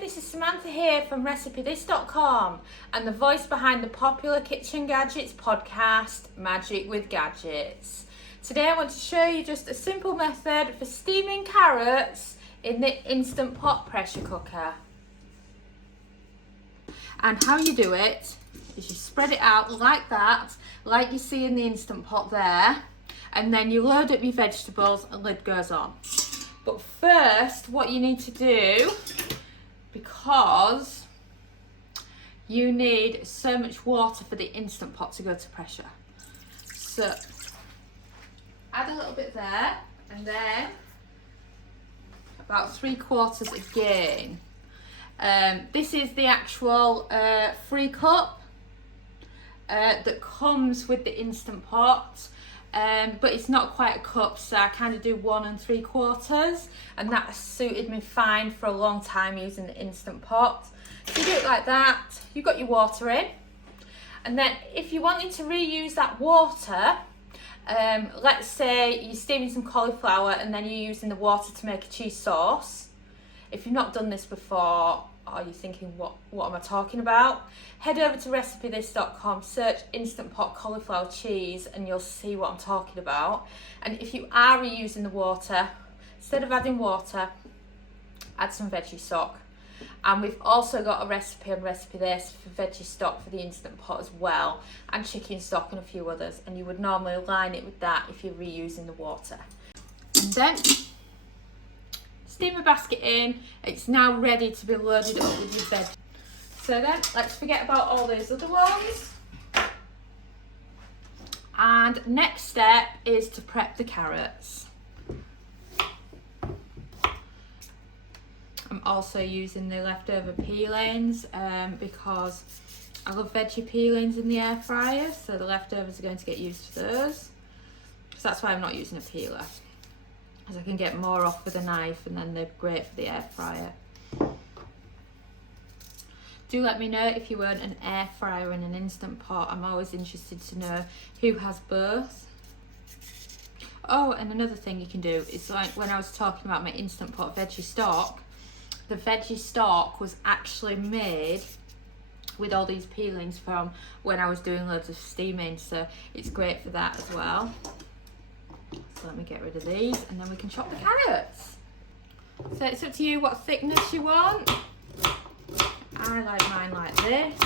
this is Samantha here from RecipeThis.com and the voice behind the popular Kitchen Gadgets podcast, Magic with Gadgets. Today I want to show you just a simple method for steaming carrots in the Instant Pot pressure cooker. And how you do it is you spread it out like that, like you see in the Instant Pot there, and then you load up your vegetables and lid goes on. But first, what you need to do, because you need so much water for the Instant Pot to go to pressure. So add a little bit there, and then about 3/4 again. This is the actual free cup that comes with the Instant Pot. But it's not quite a cup, so I kind of do 1 3/4, and that suited me fine for a long time using the Instant Pot. So you do it like that, you've got your water in, and then if you're wanting to reuse that water, let's say you're steaming some cauliflower and then you're using the water to make a cheese sauce. If you've not done this before, or you're thinking, what am I talking about? Head over to RecipeThis.com, search Instant Pot cauliflower cheese, and you'll see what I'm talking about. And if you are reusing the water, instead of adding water, add some veggie stock. And we've also got a recipe on Recipe This for veggie stock for the Instant Pot as well, and chicken stock and a few others. And you would normally line it with that if you're reusing the water. And then steamer basket in, it's now ready to be loaded up with your veg. So then let's forget about all those other ones. And next step is to prep the carrots. I'm also using the leftover peelings because I love veggie peelings in the air fryer, so the leftovers are going to get used for those. So that's why I'm not using a peeler, as I can get more off with a knife, and then they're great for the air fryer. Do let me know if you own an air fryer and an Instant Pot. I'm always interested to know who has both. Oh, and another thing you can do is, like when I was talking about my Instant Pot veggie stock, the veggie stock was actually made with all these peelings from when I was doing loads of steaming, so it's great for that as well. So let me get rid of these, and then we can chop the carrots. So it's up to you what thickness you want. I like mine like this.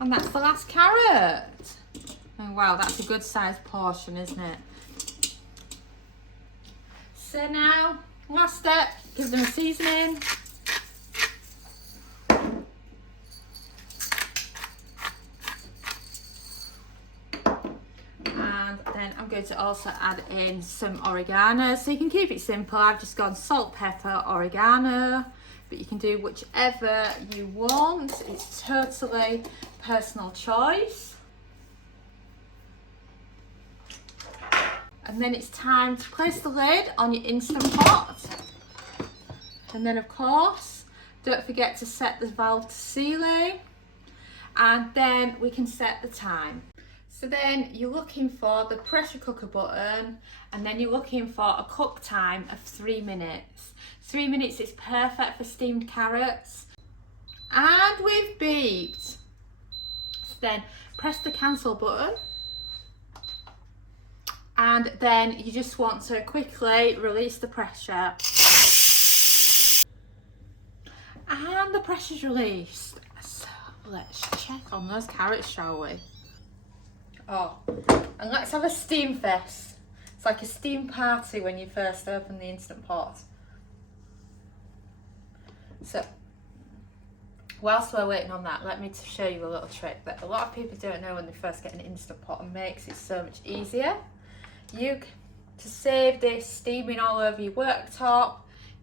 And that's the last carrot. Oh wow, that's a good sized portion, isn't it? So now, last step, give them a seasoning. Then I'm going to also add in some oregano, so you can keep it simple. I've just gone salt, pepper, oregano, but you can do whichever you want. It's totally personal choice. And then it's time to place the lid on your Instant Pot. And then of course, don't forget to set the valve to sealing, and then we can set the time. So then you're looking for the pressure cooker button, and then you're looking for a cook time of 3 minutes. 3 minutes is perfect for steamed carrots. And we've beeped. So then press the cancel button. And then you just want to quickly release the pressure. And the pressure's released. So let's check on those carrots, shall we? Oh, and let's have a steam fest. It's like a steam party when you first open the Instant Pot. So, whilst we're waiting on that, let me show you a little trick that a lot of people don't know when they first get an Instant Pot, and makes it so much easier. To save this steaming all over your worktop,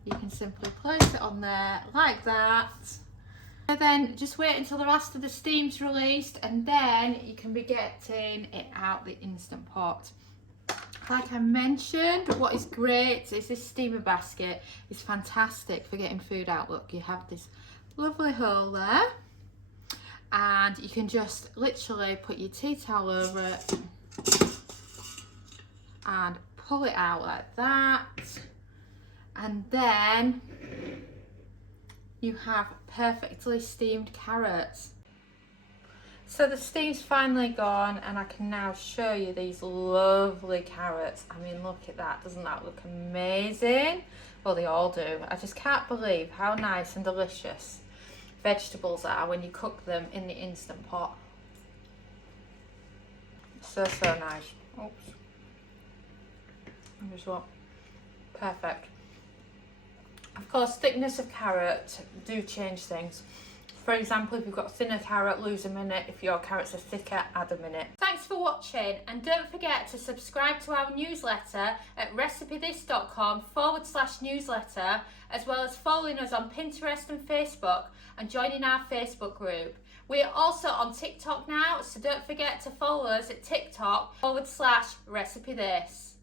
you can simply place it on there like that. And then just wait until the rest of the steam's released, and then you can be getting it out the Instant Pot. Like I mentioned, what is great is this steamer basket is fantastic for getting food out. Look, you have this lovely hole there, and you can just literally put your tea towel over it and pull it out like that, and then you have perfectly steamed carrots. So the steam's finally gone and I can now show you these lovely carrots. I mean, look at that. Doesn't that look amazing? Well, they all do. I just can't believe how nice and delicious vegetables are when you cook them in the Instant Pot. So nice. Oops. Just what? Perfect. Of course, thickness of carrot do change things. For example, if you've got a thinner carrot, lose a minute. If your carrots are thicker, add a minute. Thanks for watching, and don't forget to subscribe to our newsletter at recipethis.com/newsletter, as well as following us on Pinterest and Facebook and joining our Facebook group. We are also on TikTok now, so don't forget to follow us at TikTok /recipethis.